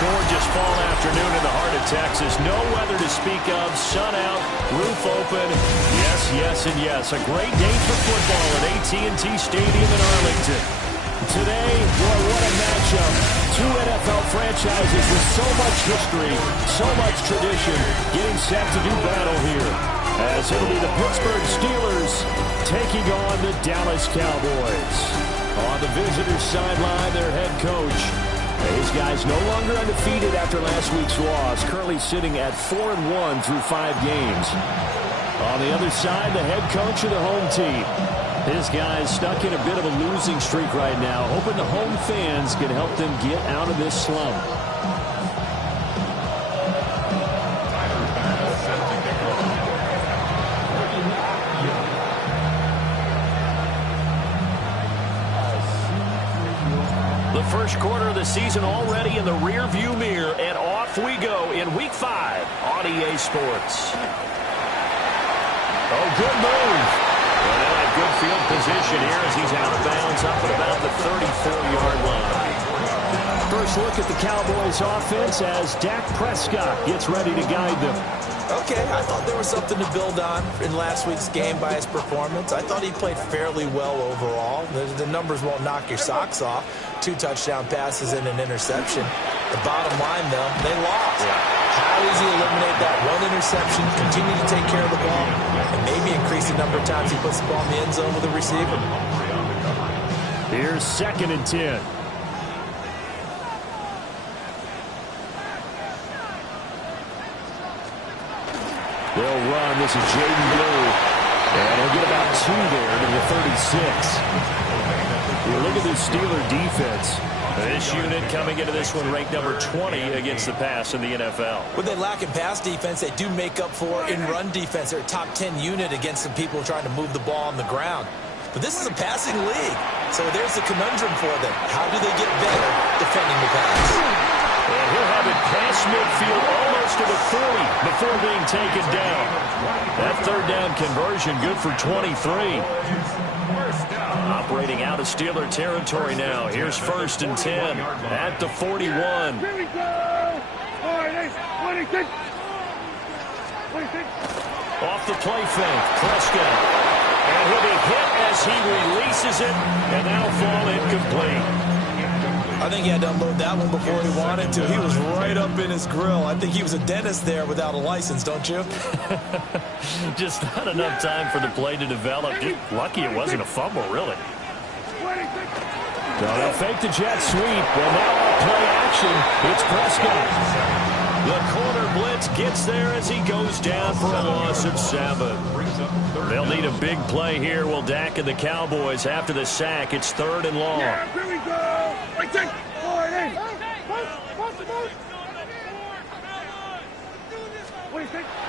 gorgeous fall afternoon in the heart of Texas. No weather to speak of. Sun out, roof open. Yes, yes, and yes. A great day for football at AT&T Stadium in Arlington. Today, boy, what a matchup. Two NFL franchises with so much history, so much tradition, getting set to do battle here. As it'll be the Pittsburgh Steelers taking on the Dallas Cowboys. On the visitors' sideline, their head coach. His guys no longer undefeated after last week's loss, currently sitting at 4-1 through 5 games. On the other side, the head coach of the home team. His guys stuck in a bit of a losing streak right now, hoping the home fans can help them get out of this slump. The first quarter of the season already in the rearview mirror, and off we go in Week 5 on EA Sports. Oh, good move. Well, they'll have good field position here as he's out of bounds up at about the 34-yard line. First look at the Cowboys offense as Dak Prescott gets ready to guide them. Okay, I thought there was something to build on in last week's game by his performance. I thought he played fairly well overall. The numbers won't knock your socks off. 2 touchdown passes and an interception. The bottom line, though, they lost. How does he eliminate that 1 interception, continue to take care of the ball, and maybe increase the number of times he puts the ball in the end zone with a receiver? Here's 2nd and 10. They'll run. This is Jaden Blue. And he'll get about 2 there to the 36. You look at this Steeler defense. This unit coming into this one ranked number 20 against the pass in the NFL. With they lack in pass defense, they do make up for in run defense. They're a top 10 unit against some people trying to move the ball on the ground. But this is a passing league. So there's the conundrum for them. How do they get better defending the pass? And he'll have it past midfield almost to the 40 before being taken down. That 3rd down conversion good for 23. Operating out of Steeler territory now. Here's 1st and 10 at the 41. Here we go! 26. Off the play fake, Prescott. And he'll be hit as he releases it, and that'll fall incomplete. I think he had to unload that one before he wanted to. He was right up in his grill. I think he was a dentist there without a license, don't you? Just not enough time for the play to develop. Just lucky it wasn't a fumble, really. So they'll fake the jet sweep. Well, now on play action, it's Prescott. The corner blitz gets there as he goes down for a loss of 7. They'll need a big play here. Will Dak and the Cowboys after the sack. It's 3rd and long. Yeah, here we go.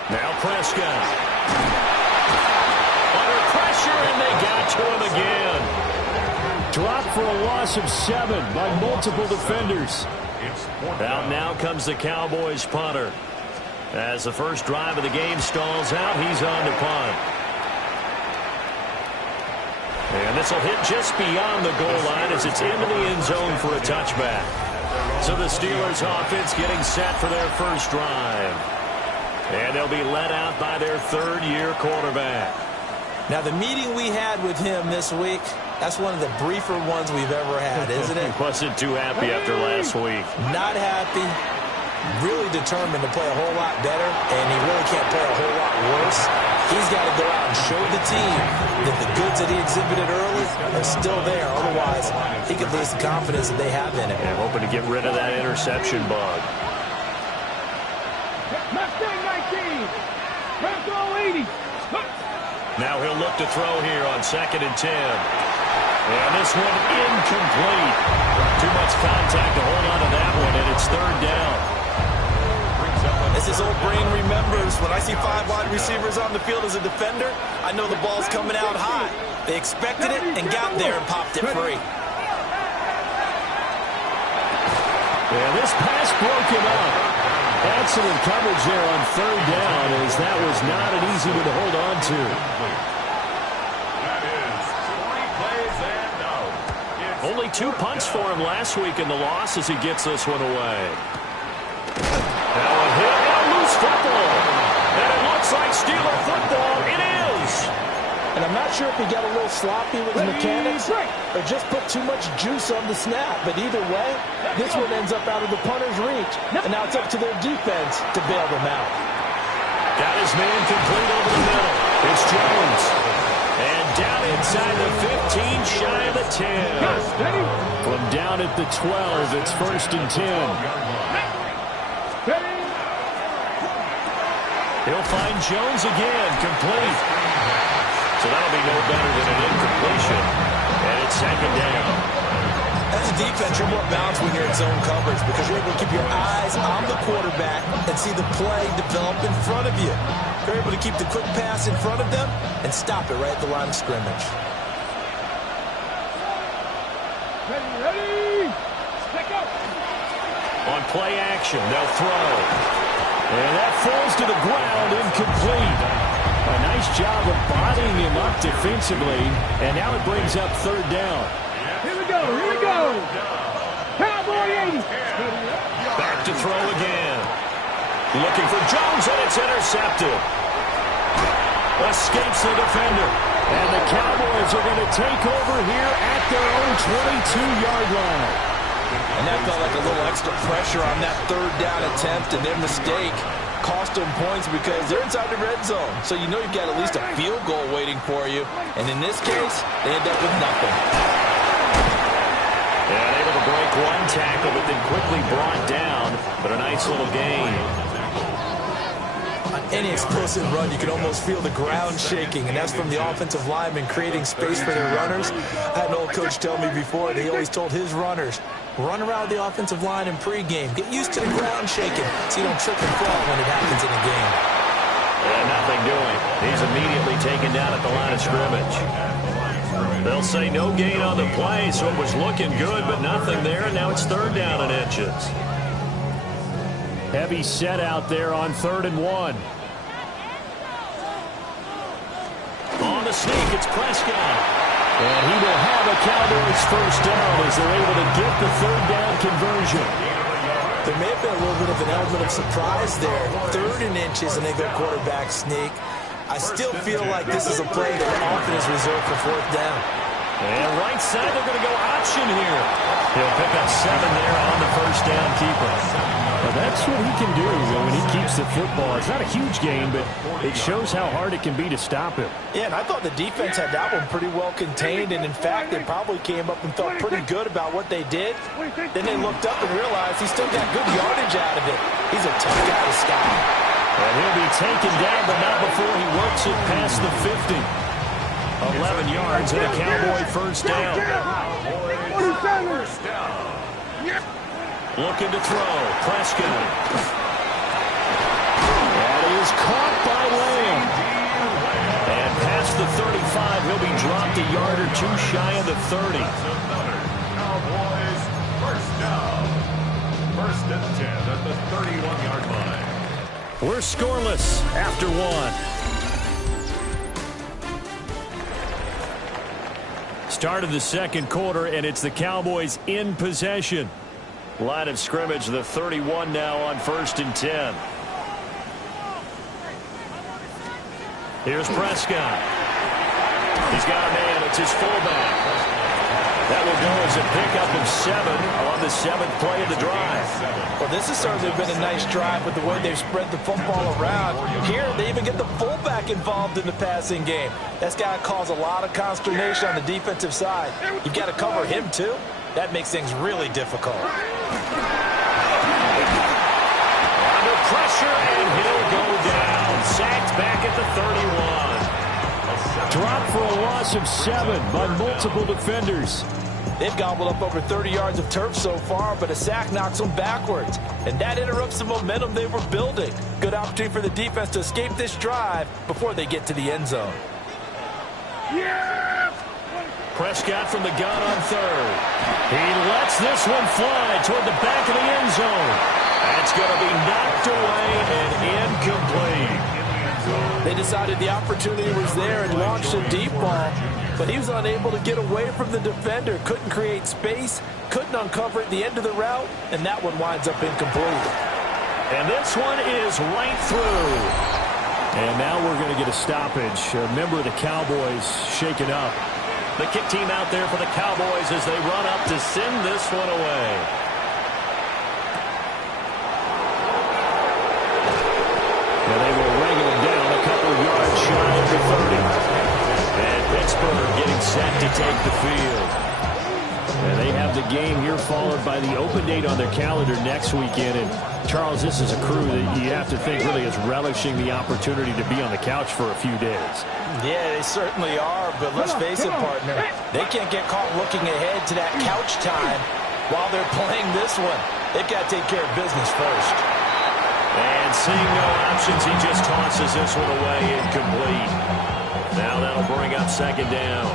Now Prescott. Under pressure, and they got to him again. Dropped for a loss of 7 by multiple defenders. Out now comes the Cowboys punter. As the first drive of the game stalls out, he's on to punt. And this will hit just beyond the goal line as it's into the end zone for a touchback. So the Steelers offense getting set for their first drive. And they'll be led out by their 3rd-year quarterback. Now, the meeting we had with him this week, that's one of the briefer ones we've ever had, isn't it? He wasn't too happy after last week. Not happy. Really determined to play a whole lot better, and he really can't play a whole lot worse. He's got to go out and show the team that the goods that he exhibited early are still there. Otherwise, he could lose the confidence that they have in him. And hoping to get rid of that interception bug. Now he'll look to throw here on 2nd and 10. And this one incomplete. Too much contact to hold on to that one, and it's 3rd down. As his old brain remembers, when I see 5 wide receivers on the field as a defender, I know the ball's coming out high. They expected it and got there and popped it free. And this pass broke him up. Excellent coverage there on 3rd down, as that was not an easy one to hold on to. Only 2 punts for him last week in the loss as he gets this one away. hit and a loose football. And it looks like Steeler football. It is. And I'm not sure if he got a little sloppy with his mechanics or just put too much juice on the snap. But either way, this one ends up out of the punter's reach. And now it's up to their defense to bail them out. Got his man complete over the middle. It's Jones. And down inside the 15, shy of the 10. From down at the 12, it's 1st and 10. He'll find Jones again, complete. So that'll be no better than an incompletion. And it's 2nd down. As a defense, you're more balanced when you're in zone coverage because you're able to keep your eyes on the quarterback and see the play develop in front of you. You're able to keep the quick pass in front of them and stop it right at the line of scrimmage. Ready. Stick up. On play action, they'll throw. And that falls to the ground, incomplete. A nice job of bodying him up defensively, and now it brings up 3rd down. Here we go. Cowboy 80. Back to throw again. Looking for Jones, and it's intercepted. Escapes the defender. And the Cowboys are going to take over here at their own 22-yard line. And that felt like a little extra pressure on that 3rd down attempt, and their mistake cost them points because they're inside the red zone. So you know you've got at least a field goal waiting for you. And in this case, they end up with nothing. And able to break one tackle, but then quickly brought down. But a nice little gain. On any explosive run, you can almost feel the ground shaking, and that's from the offensive linemen creating space for their runners. I had an old coach tell me before that he always told his runners, run around the offensive line in pregame. Get used to the ground shaking so you don't trip and fall when it happens in a game. And nothing doing. He's immediately taken down at the line of scrimmage. They'll say no gain on the play, so it was looking good, but nothing there, and now it's 3rd down and inches. Heavy set out there on 3rd and 1. On the sneak, it's Prescott. And he will have a Cowboys 1st down as they're able to get the 3rd down conversion. There may have been a little bit of an element of surprise there. 3rd and inches, and they go quarterback sneak. I still feel like this is a play that often is reserved for 4th down. And right side, they're going to go option here. He'll pick up 7 there on the 1st down keeper. Well, that's what he can do when he keeps the football. It's not a huge gain, but it shows how hard it can be to stop him. Yeah, and I thought the defense had that one pretty well contained, and in fact, they probably came up and felt pretty good about what they did. Then they looked up and realized he still got good yardage out of it. He's a tough guy to stop. And he'll be taken down, but not before he works it past the 50. 11 yards and a Cowboy 1st down. Looking to throw. Prescott. That is caught by Lamb. And past the 35, he'll be dropped a yard or 2 shy of the 30. Cowboys 1st down. 1st and 10 at the 31-yard line. We're scoreless after 1. Start of the 2nd quarter, and it's the Cowboys in possession. Line of scrimmage, the 31 now on 1st and 10. Here's Prescott. He's got a man. It's his fullback. That will go as a pickup of 7 on the 7th play of the drive. Well, this has certainly been a nice drive with the way they've spread the football around. Here, they even get the fullback involved in the passing game. That's got to cause a lot of consternation on the defensive side. You've got to cover him, too. That makes things really difficult. Under pressure, and he'll go down. Sacked back at the 31. Dropped for a loss of 7 by multiple defenders. They've gobbled up over 30 yards of turf so far, but a sack knocks them backwards. And that interrupts the momentum they were building. Good opportunity for the defense to escape this drive before they get to the end zone. Prescott from the gun on 3rd. He lets this one fly toward the back of the end zone. That's going to be knocked away and incomplete. They decided the opportunity was there and launched a deep ball, but he was unable to get away from the defender. Couldn't create space, couldn't uncover at the end of the route, and that one winds up incomplete. And this one is right through. And now we're going to get a stoppage. A member of the Cowboys shaken up. The kick team out there for the Cowboys as they run up to send this one away. And they will wrangle him down a couple of yards shy of the 30. And Pittsburgh getting set to take the field. And they have the game here followed by the open date on their calendar next weekend. And Charles, this is a crew that you have to think really is relishing the opportunity to be on the couch for a few days. Yeah, they certainly are, but let's face it, partner, they can't get caught looking ahead to that couch time while they're playing this one. They've got to take care of business first. And seeing no options, he just tosses this one away incomplete. Now that'll bring up second down.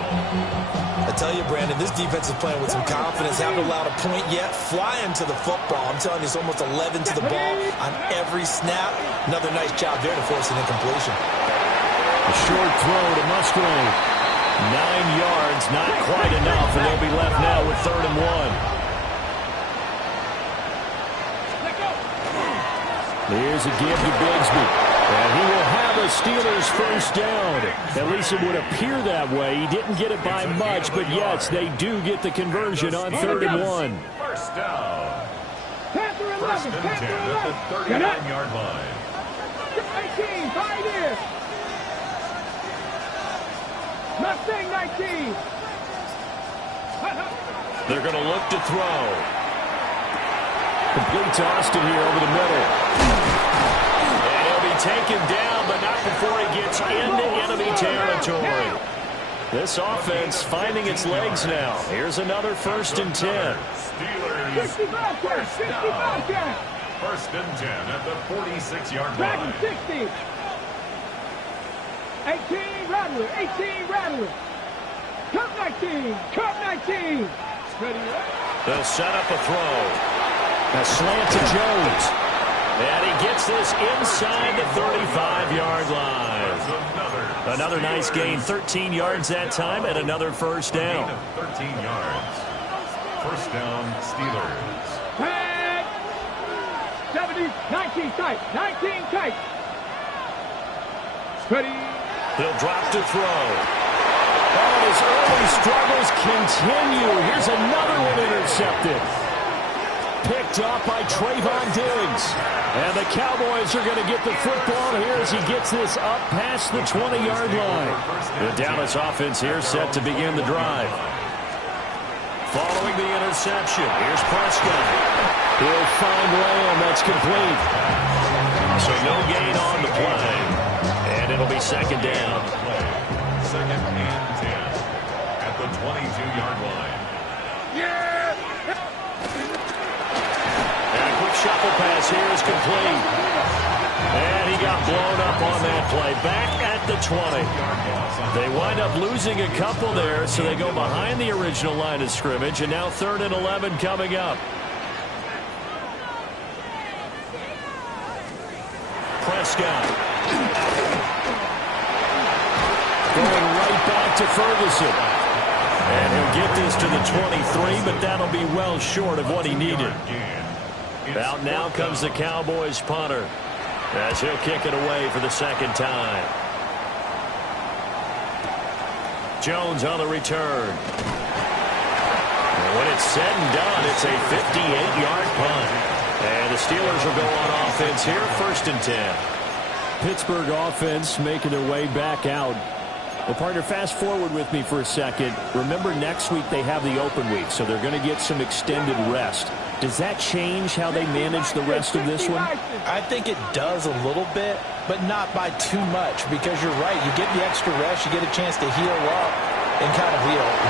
I tell you, Brandon, this defense is playing with some confidence. Haven't allowed a point yet. Flying to the football. I'm telling you, it's almost 11 to the ball on every snap. Another nice job there to force an incompletion. A short throw to Musgrave. 9 yards, not quite enough, and they'll be left now with 3rd and 1. Here's a give to Bigsby. And he will have a Steelers first down. At least it would appear that way. He didn't get it by much, but yes, they do get the conversion on 3rd and 1. First down. First and 10 at the 39-yard line. 19, 5 here. Mustang 19. They're going to look to throw. Complete to Austin here over the middle. And he'll be taken down, but not before he gets into enemy territory. This offense finding its legs now. Here's another 1st and 10. Steelers first down. 1st and 10 at the 46-yard line. 60. 18, Rattler. 18, Rattler. Cup 19. Cup 19. They'll set up a throw. A slant to Jones. And he gets this inside the 35-yard line. Another nice gain. 13 yards that time and another 1st down. 13 yards. 1st down, Steelers. 70, 19 tight. 19 tight. Ready. He'll drop to throw. Oh, his early struggles continue. Here's another one intercepted. Picked up by Trayvon Diggs. And the Cowboys are going to get the football here as he gets this up past the 20-yard line. The Dallas offense here set to begin the drive. Following the interception, here's Prescott. He'll find Lamb. That's complete. So no gain on the play. And it'll be 2nd down. 2nd and 10 at the 22-yard line. Shuffle pass here is complete. And he got blown up on that play. Back at the 20. They wind up losing a couple there, so they go behind the original line of scrimmage, and now 3rd and 11 coming up. Prescott. Going right back to Ferguson. And he'll get this to the 23, but that'll be well short of what he needed. Out now comes the Cowboys punter as he'll kick it away for the 2nd time. Jones on the return. And when it's said and done, it's a 58-yard punt. And the Steelers will go on offense here, 1st and 10. Pittsburgh offense making their way back out. Well, partner, fast forward with me for a second. Remember, next week they have the open week, so they're going to get some extended rest. Does that change how they manage the rest of this one? I think it does a little bit, but not by too much, because you're right. You get the extra rest, you get a chance to heal up and kind of,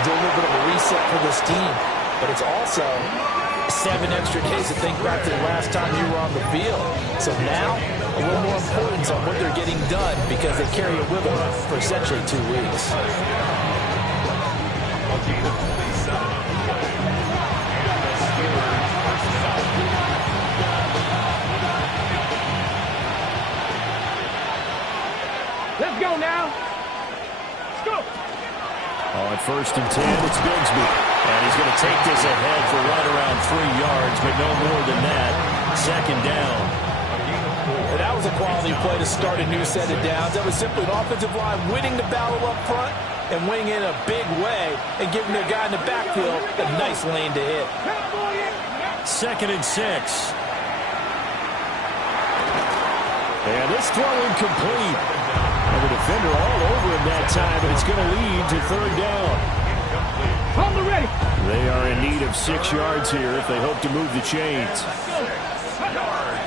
do a little bit of a reset for this team. But it's also 7 extra days to think back to the last time you were on the field. So now, a little more importance on what they're getting done because they carry it with them for essentially 2 weeks. Let's go now. Let's go. On 1st and 10, it's Bigsby. And he's going to take this ahead for right around 3 yards, but no more than that. 2nd down. And that was a quality play to start a new set of downs. That was simply an offensive line winning the battle up front and winning in a big way and giving their guy in the backfield a nice lane to hit. 2nd and 6. And this throw incomplete. And the defender all over him that time, and it's going to lead to 3rd down. On the ready. They are in need of 6 yards here if they hope to move the chains.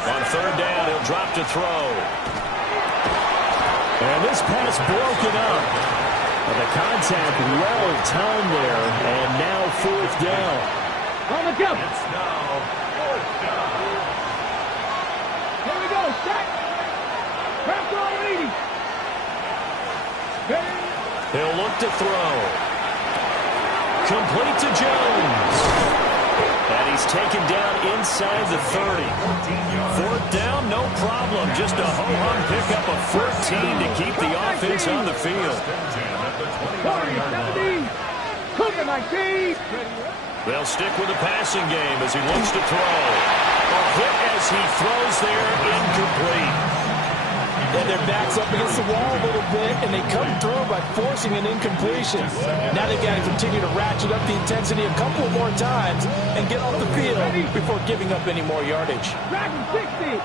On 3rd down, he'll drop to throw. And this pass broken up. Well, the contact well timed there, and now 4th down. On the go. It's now 4th down. Here we go. Set. Press on leading. He'll look to throw. Complete to Jones. And he's taken down inside the 30. 4th down, no problem. Just a ho-hum pickup of 14 to keep the offense on the field. 17. Cougar 19. They'll stick with the passing game as he looks to throw. A hit as he throws there, incomplete. And their back's up against the wall a little bit, and they come through by forcing an incompletion. Now they've got to continue to ratchet up the intensity a couple more times and get off the field before giving up any more yardage. Dragon 60.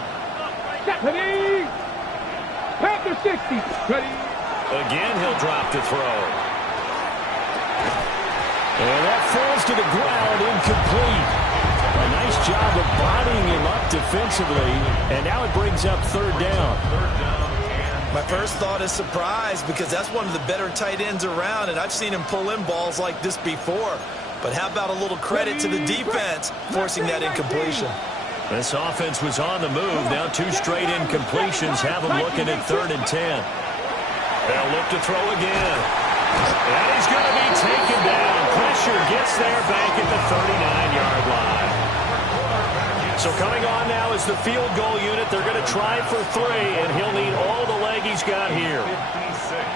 Ready. Panther 60. Ready. Again, he'll drop to throw. And that falls to the ground, incomplete. A nice job of bodying him up defensively, and now it brings up 3rd down. My first thought is surprise because that's one of the better tight ends around, and I've seen him pull in balls like this before. But how about a little credit to the defense forcing that incompletion? This offense was on the move. Now 2 straight incompletions have them looking at 3rd and 10. They'll look to throw again. And he's going to be taken down. Pressure gets there back at the 39-yard line. So coming on now is the field goal unit. They're going to try for 3, and he'll need all the leg he's got here.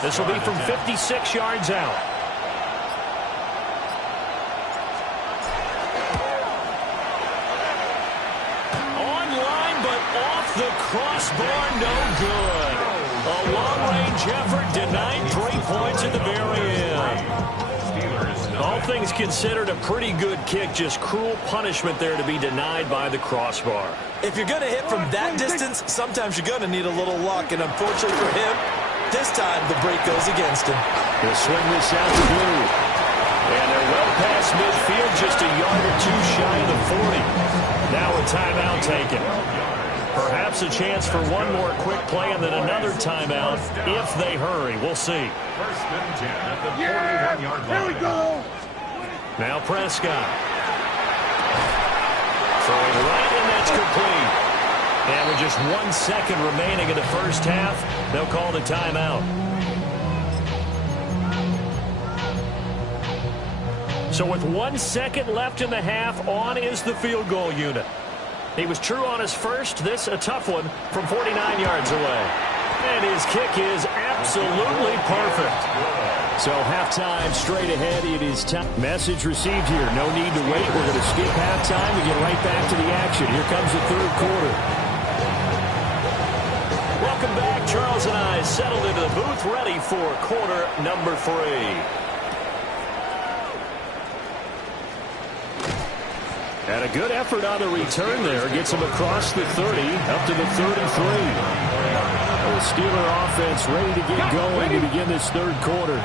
This will be from 56 yards out. Online, but off the crossbar, no good. A long-range effort denied 3 points at the very end. All things considered, a pretty good kick. Just cruel punishment there to be denied by the crossbar. If you're going to hit from that distance, sometimes you're going to need a little luck. And unfortunately for him, this time the break goes against him. He'll swing this out to blue. And they're well past midfield, just a yard or 2 shy of the 40. Now a timeout taken. Perhaps a chance for one more quick play and then another timeout if they hurry. We'll see. 1st and 10 at the 41-yard line. Here we go. Now Prescott. Throwing right, and that's complete. And with just 1 second remaining in the first half, they'll call the timeout. So with 1 second left in the half, on is the field goal unit. He was true on his first. This a tough one from 49 yards away. And his kick is absolutely perfect. So halftime straight ahead. It is time. Message received here. No need to wait. We're going to skip halftime and get right back to the action. Here comes the 3rd quarter. Welcome back. Charles and I settled into the booth ready for quarter number 3. And a good effort on the return there. Gets him across the 30, up to the 33. The Steeler offense ready to get going to begin this 3rd quarter.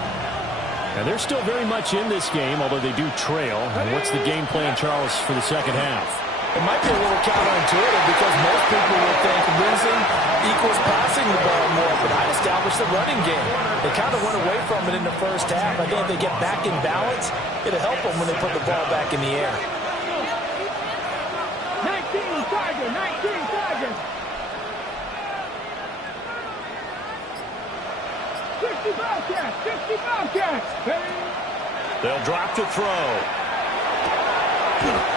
And they're still very much in this game, although they do trail. And what's the game plan, Charles, for the second half? It might be a little counterintuitive because most people would think losing equals passing the ball more, but I established the running game. They kind of went away from it in the first half. I think if they get back in balance, it'll help them when they put the ball back in the air. 19 Tiger, 19 Tiger. 60 Bobcats, 60 Bobcats. They'll drop to throw.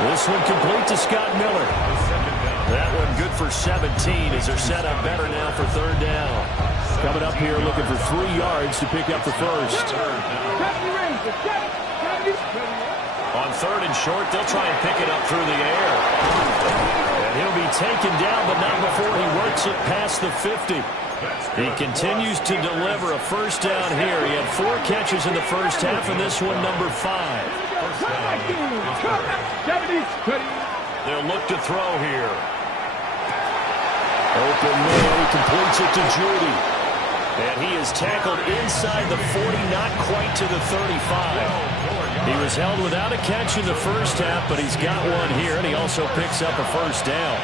This one complete to Scott Miller. That one good for 17 as they're set up better now for 3rd down. Coming up here looking for 3 yards to pick up the first. On 3rd and short, they'll try and pick it up through the air. And And he'll be taken down, but not before he works it past the 50. He continues to deliver a first down here. He had 4 catches in the first half, and this one number 5. They'll look to throw here. Open man, he completes it to Judy. And he is tackled inside the 40, not quite to the 35. He was held without a catch in the first half, but he's got one here, and he also picks up a first down.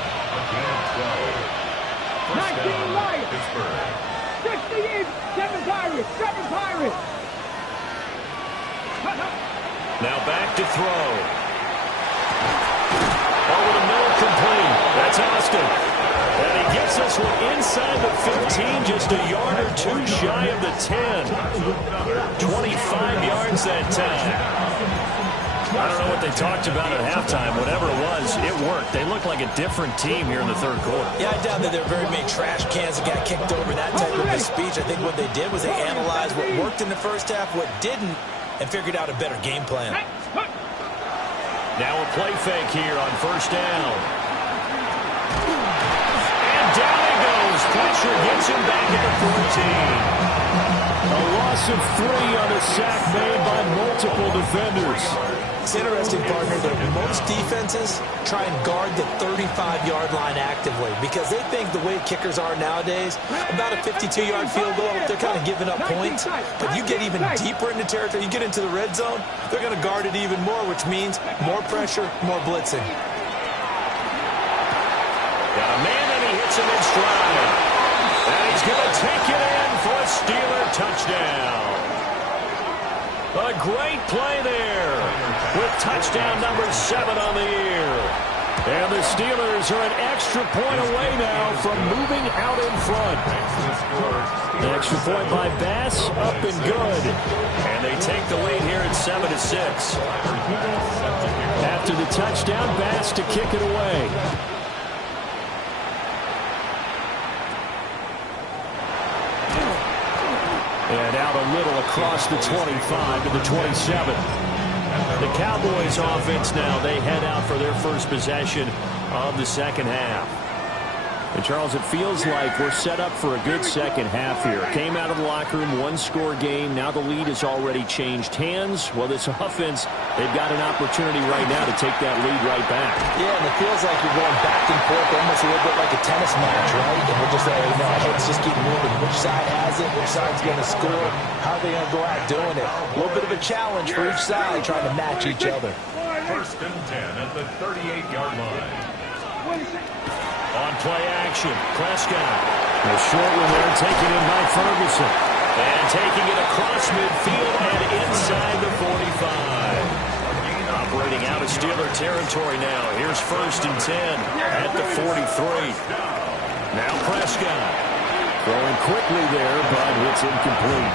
19 Lions. 68, 7 Pirates, 7 Pirates. Now back to throw. Over the middle, complete. That's Austin. And he gets this one inside the 15, just a yard or 2 shy of the 10. 25 yards that time. I don't know what they talked about at halftime. Whatever it was, it worked. They look like a different team here in the third quarter. Yeah, I doubt that there are very many trash cans that got kicked over that type of a speech. I think what they did was they analyzed what worked in the first half, what didn't, and figured out a better game plan. Now a play fake here on first down. And down he goes. Pressure gets him back at the 14. A loss of 3 on a sack made by multiple defenders. It's interesting, partner, that most defenses try and guard the 35-yard line actively because they think the way kickers are nowadays, about a 52-yard field goal, they're kind of giving up points. But you get even deeper into territory, you get into the red zone, they're going to guard it even more, which means more pressure, more blitzing. Got a man, and he hits him in stride. And he's going to take it in for a Steeler touchdown. A great play there with touchdown number 7 on the year. And the Steelers are an extra point away now from moving out in front. The extra point by Bass, up and good. And they take the lead here at 7-6. After the touchdown, Bass to kick it away. And out a little across the 25 to the 27. The Cowboys offense now, they head out for their first possession of the second half. And Charles, it feels like we're set up for a good second half here. Came out of the locker room, 1-score game. Now the lead has already changed hands. Well, this offense, they've got an opportunity right now to take that lead right back. Yeah, and it feels like you're going back and forth, almost a little bit like a tennis match, right? And we're just like, let's just keep moving. Which side has it? Which side's going to score? How are they going to go out doing it? A little bit of a challenge for each side, trying to match each other. First and 10 at the 38-yard line. On play action, Prescott. A short one there, taken in by Ferguson. And taking it across midfield and inside the 45. Operating out of Steeler territory now. Here's first and 10 at the 43. Now Prescott. Throwing quickly there, but it's incomplete.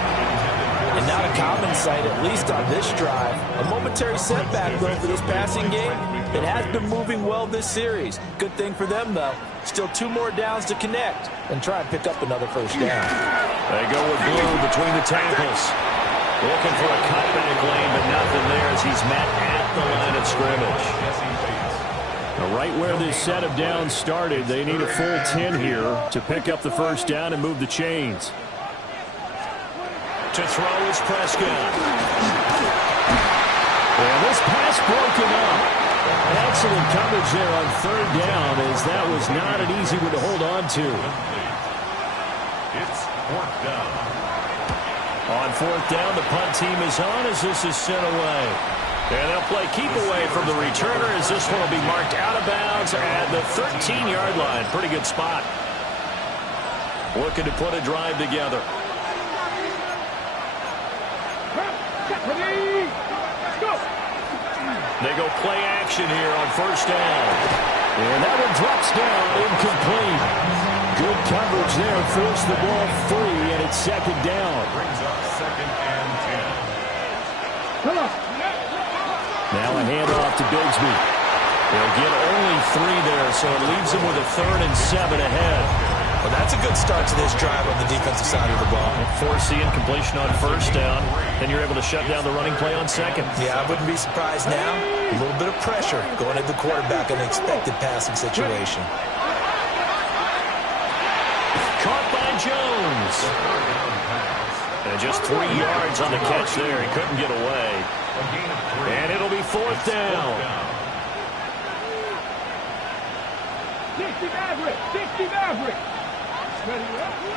And not a common sight, at least on this drive. A momentary setback, though, for this passing game. It has been moving well this series. Good thing for them, though. Still 2 more downs to connect and try and pick up another first down. They go with Blue between the tackles. Looking for a cutback lane, but nothing there as he's met at the line of scrimmage. Now, right where this set of downs started, they need a full 10 here to pick up the first down and move the chains. To throw is Prescott. And this pass broken up. Excellent coverage there on third down, as that was not an easy one to hold on to. It's fourth down. On fourth down, the punt team is on as this is sent away. And they'll play keep away from the returner as this one will be marked out of bounds at the 13-yard line. Pretty good spot. Looking to put a drive together. They go play action here on first down. And that one drops down, incomplete. Good coverage there, forced the ball free, and it's second down. Brings up second and 10. Now a handoff to Bigsby. They'll get only 3 there, so it leaves them with a 3rd and 7 ahead. Well, that's a good start to this drive on the defensive side of the ball. Forcing completion on first down, then you're able to shut down the running play on second. Yeah, I wouldn't be surprised now. A little bit of pressure going at the quarterback in an expected passing situation. Caught by Jones. And just 3 yards on the catch there. He couldn't get away. And it'll be fourth down. 60 Maverick, 60 Maverick.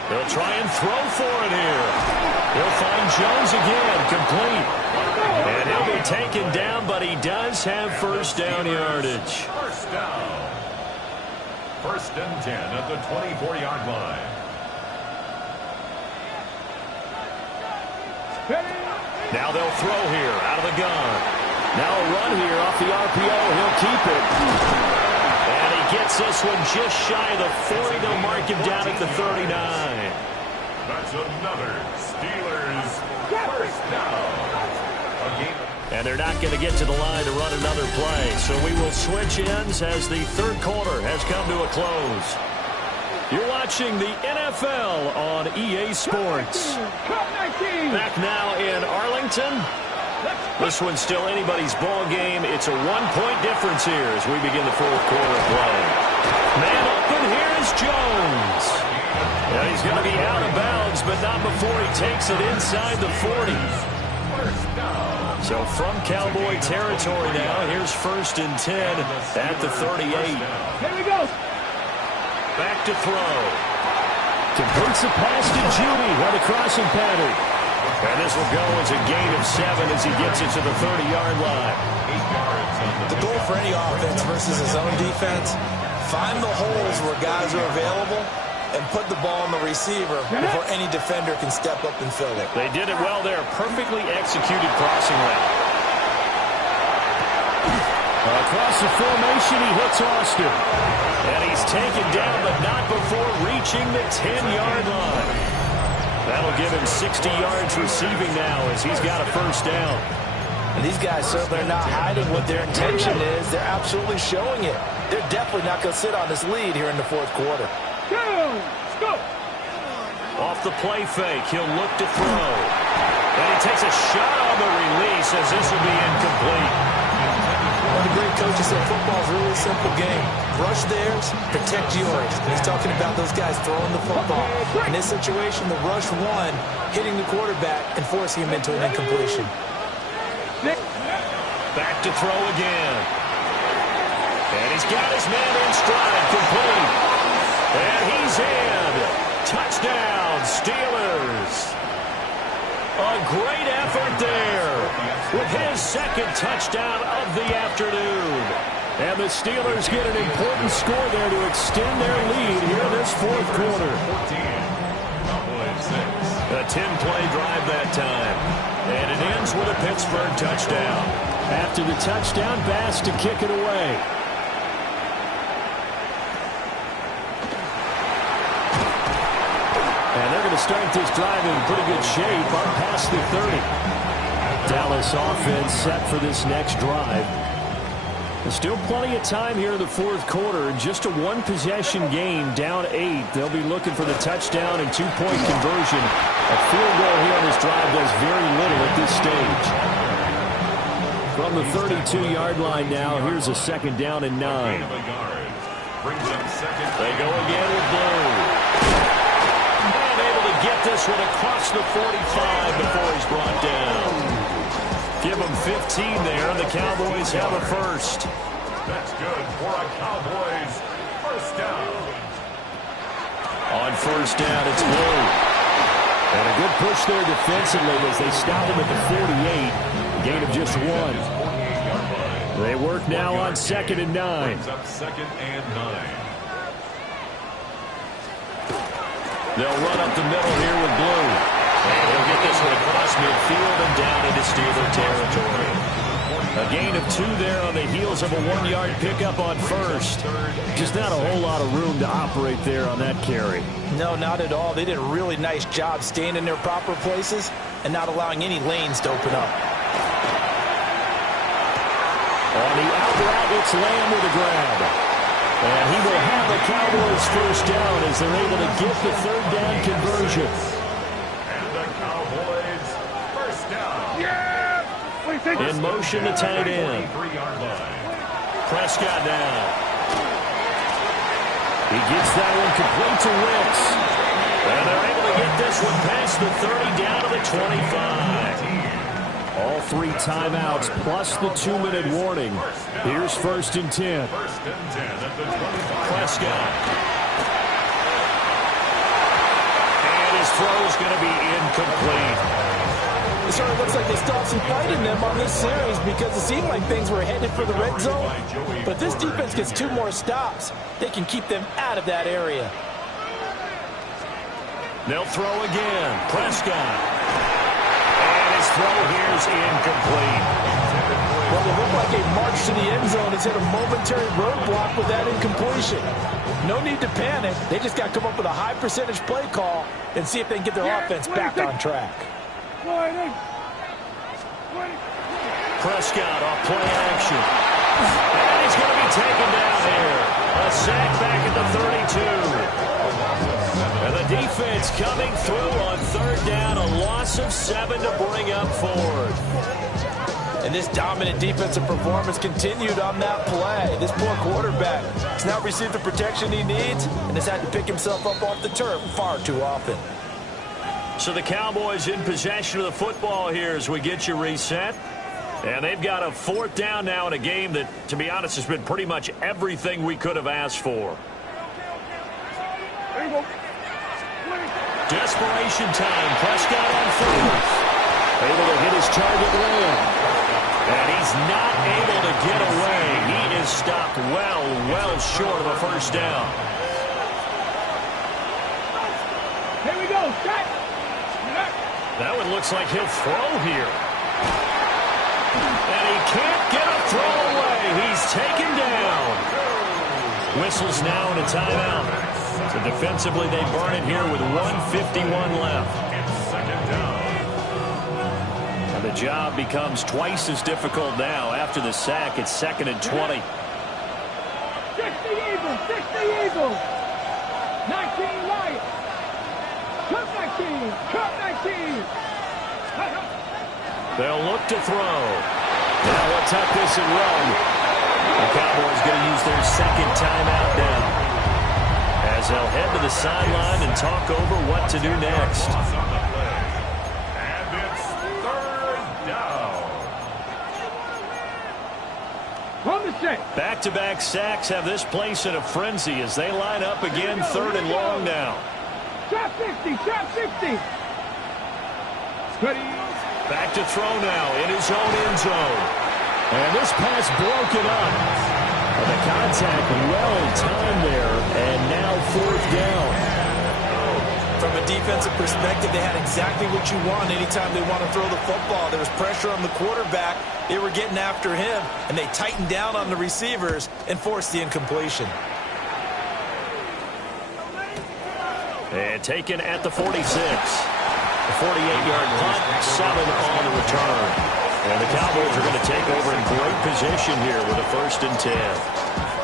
They'll try and throw for it here. He'll find Jones again, complete. And he'll be taken down, but he does have first down yardage. First down. First and 10 at the 24-yard line. Now they'll throw here out of the gun. Now a run here off the RPO. He'll keep it. And he gets this one just shy of the 40. They'll mark him down at the 39. That's another Steelers first down. And they're not going to get to the line to run another play. So we will switch ends as the third quarter has come to a close. You're watching the NFL on EA Sports. Back now in Arlington. This one's still anybody's ball game. It's a 1-point difference here as we begin the fourth quarter of play. Man open, here's Jones. And he's going to be out of bounds, but not before he takes it inside the 40. So from Cowboy territory now, here's first and 10 at the 38. Here we go. Back to throw. Completes the pass to Judy on the crossing pattern. And this will go as a gain of 7 as he gets it to the 30-yard line. The goal for any offense versus his own defense, find the holes where guys are available and put the ball on the receiver before any defender can step up and fill it. They did it well there. Perfectly executed crossing route. Across the formation, he hits Austin. And he's taken down, but not before reaching the 10-yard line. That'll give him 60 yards receiving now as he's got a first down. And these guys certainly are not hiding what their intention is. They're absolutely showing it. They're definitely not going to sit on this lead here in the fourth quarter. Go! Off the play fake, he'll look to throw. And he takes a shot on the release as this will be incomplete. One of the great coaches said football is a really simple game. Rush theirs, protect yours. And he's talking about those guys throwing the football. In this situation, the rush one, hitting the quarterback and forcing him into an incompletion. Back to throw again. And he's got his man in stride, complete. And he's in. Touchdown, Steelers. A great effort there with his second touchdown of the afternoon. And the Steelers get an important score there to extend their lead here in this fourth quarter. A 10-play drive that time. And it ends with a Pittsburgh touchdown. After the touchdown, Bass to kick it away. And they're going to start this drive in pretty good shape up past the 30. Dallas offense set for this next drive. There's still plenty of time here in the fourth quarter. Just a one-possession game, down 8. They'll be looking for the touchdown and two-point conversion. A field goal here on this drive does very little at this stage. From the 32-yard line now, here's a second down and 9. They go again with Blue. Get this one across the 45 before he's brought down. Give him 15 there, and the Cowboys have a first. That's good for a Cowboys first down. On first down, it's Blue. And a good push there defensively as they stop him at the 48. Gain of just 1. They work now on second and 9. Second and 9. They'll run up the middle here with Blue. And he'll get this one across midfield and down into Steeler territory. A gain of 2 there on the heels of a 1-yard pickup on first. Just not a whole lot of room to operate there on that carry. No, not at all. They did a really nice job staying in their proper places and not allowing any lanes to open up. On the out route, it's Lamb with a grab. And he will have the Cowboys first down as they're able to get the third down conversion. And the Cowboys first down. Yeah! In motion to tight end. 23-yard line. Prescott now. He gets that one complete to Wicks. And they're able to get this one past the 30 down to the 25. All 3 timeouts plus the 2-minute warning. Here's 1st and 10. First and 10 at the 25. Prescott. And his throw is going to be incomplete. It certainly looks like they still have some fight in them on this series because it seemed like things were headed for the red zone. But if this defense gets 2 more stops, they can keep them out of that area. They'll throw again. Prescott. And his throw here is incomplete. Well, it looked like a march to the end zone has hit a momentary roadblock with that incompletion. No need to panic. They just got to come up with a high percentage play call and see if they can get their offense back on track. Prescott off play action. And he's going to be taken down here. A sack back at the 32. And the defense coming through on 3rd down. A loss of 7 to bring up 4th. And this dominant defensive performance continued on that play. This poor quarterback has now received the protection he needs and has had to pick himself up off the turf far too often. So the Cowboys in possession of the football here as we get you reset. And they've got a 4th down now in a game that, to be honest, has been pretty much everything we could have asked for. Desperation time. Prescott on 4th. Able to hit his target man. And he's not able to get away. He is stopped well short of a first down. Here we go, set! That one looks like he'll throw here. And he can't get a throw away. He's taken down. Whistles now in a timeout. So defensively, they burn it here with 1:51 left. Second down. And the job becomes twice as difficult now. After the sack, it's 2nd and 20. 60 Eagles, 60 Eagles! 19 Lions! Cup 19, Cup 19! They'll look to throw. Now let's tuck this and run. The Cowboys going to use their 2nd timeout now, as they'll head to the sideline and talk over what to do next. And it's 3rd down. From the set. Back-to-back sacks have this place in a frenzy as they line up again 3rd and long now. Trap 50, trap 50! Ready? Back to throw now in his own end zone. And this pass broken up. And the contact well timed there, and now 4th down. From a defensive perspective, they had exactly what you want anytime they want to throw the football. There was pressure on the quarterback. They were getting after him, and they tightened down on the receivers and forced the incompletion. And taken at the 46. A 48-yard punt, 7 on the return. And the Cowboys are going to take over in great position here with a 1st and 10.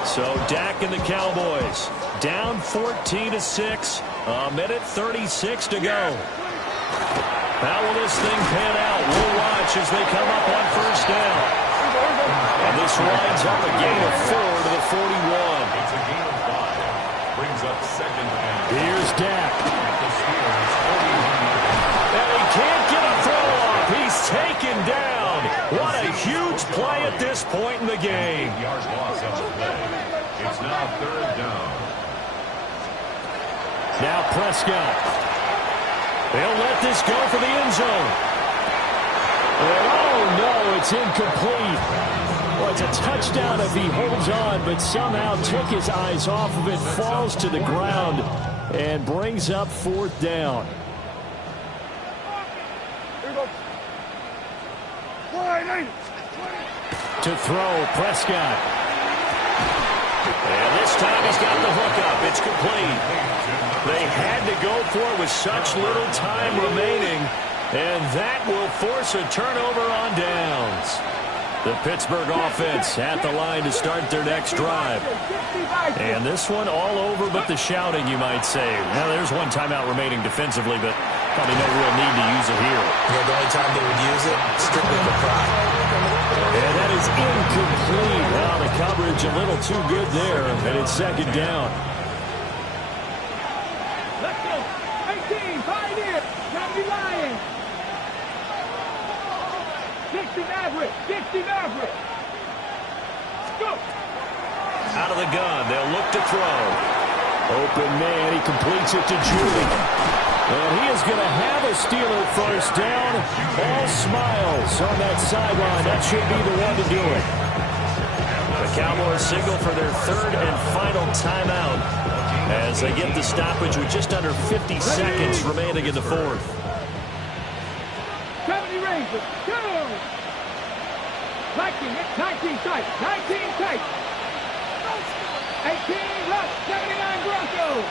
So Dak and the Cowboys down 14-6. A minute 36 to go. How will this thing pan out? We'll watch as they come up on 1st down. And this winds up a gain of 4 to the 41. It's a gain of 5. Brings up 2nd and 10. Here's Dak. The Steelers 41. And he can't get a throw off. He's taken down. What a huge play at this point in the game. 8-yard loss on the play. It's now 3rd down. Now Prescott. They'll let this go for the end zone. And oh no, it's incomplete. Well, it's a touchdown if he holds on, but somehow took his eyes off of it, falls to the ground, and brings up 4th down. To throw, Prescott. And this time he's got the hookup. It's complete. They had to go for it with such little time remaining, and that will force a turnover on downs. The Pittsburgh offense at the line to start their next drive. And this one all over but the shouting, you might say. Now, there's one timeout remaining defensively, but probably no real need to use it here. Yeah, the only time they would use it, strictly for pride. And that is incomplete. Well, the coverage a little too good there, and it's second down. Let's go. 18, 5 in. Gotta be lying. 60 Maverick. 60 Maverick. Go. Out of the gun, they'll look to throw. Open man, he completes it to Julie. And he is going to have a Steeler first down. All smiles on that sideline. That should be the one to do it. The Cowboys signal for their third and final timeout as they get the stoppage with just under 50 seconds remaining in the fourth. 70 Rangers. Go. 19 tight. 19 tight. 18 left. 79 Broncos.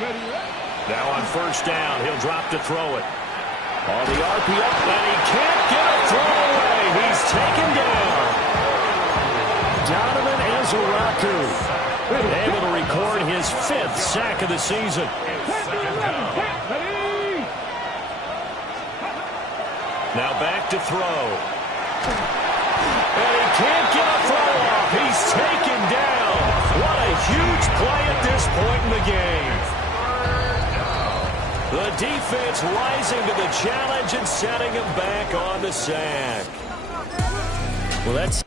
Ready, right? Now on first down, he'll drop to throw it. On the RPO, and he can't get a throw away. He's taken down. Donovan Ezeraku able to record his 5th sack of the season. Now back to throw. And he can't get a throw off. He's taken down. What a huge play at this point in the game. The defense rising to the challenge and setting him back on the sack. Well, that's